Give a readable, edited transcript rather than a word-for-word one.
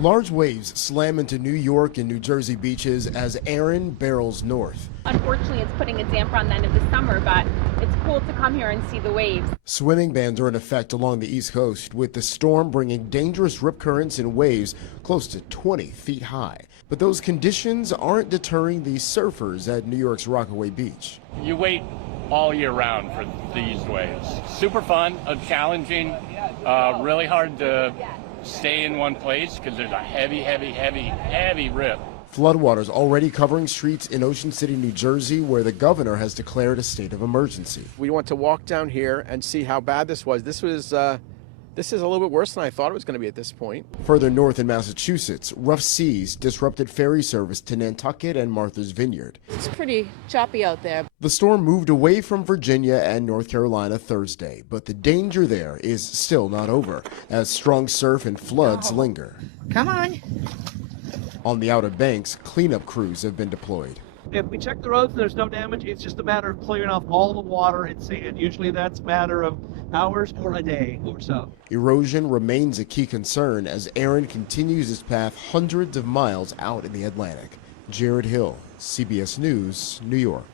Large waves slam into New York and New Jersey beaches as Erin barrels north. Unfortunately, it's putting a damper on the end of the summer, but it's cool to come here and see the waves. Swimming bans are in effect along the East Coast, with the storm bringing dangerous rip currents and waves close to 20 feet high. But those conditions aren't deterring the surfers at New York's Rockaway Beach. You wait all year round for these waves. Super fun, challenging, really hard to stay in one place because there's a heavy rip. Floodwaters already covering streets in Ocean City, New Jersey, where the governor has declared a state of emergency. We want to walk down here and see how bad this was. This is a little bit worse than I thought it was going to be at this point. Further north in Massachusetts, rough seas disrupted ferry service to Nantucket and Martha's Vineyard. It's pretty choppy out there. The storm moved away from Virginia and North Carolina Thursday, but the danger there is still not over as strong surf and floods linger. Come on. On the Outer Banks, cleanup crews have been deployed. If we check the roads and there's no damage, it's just a matter of clearing off all the water and sand. Usually that's a matter of hours or a day or so. Erosion remains a key concern as Erin continues its path hundreds of miles out in the Atlantic. Jared Hill, CBS News, New York.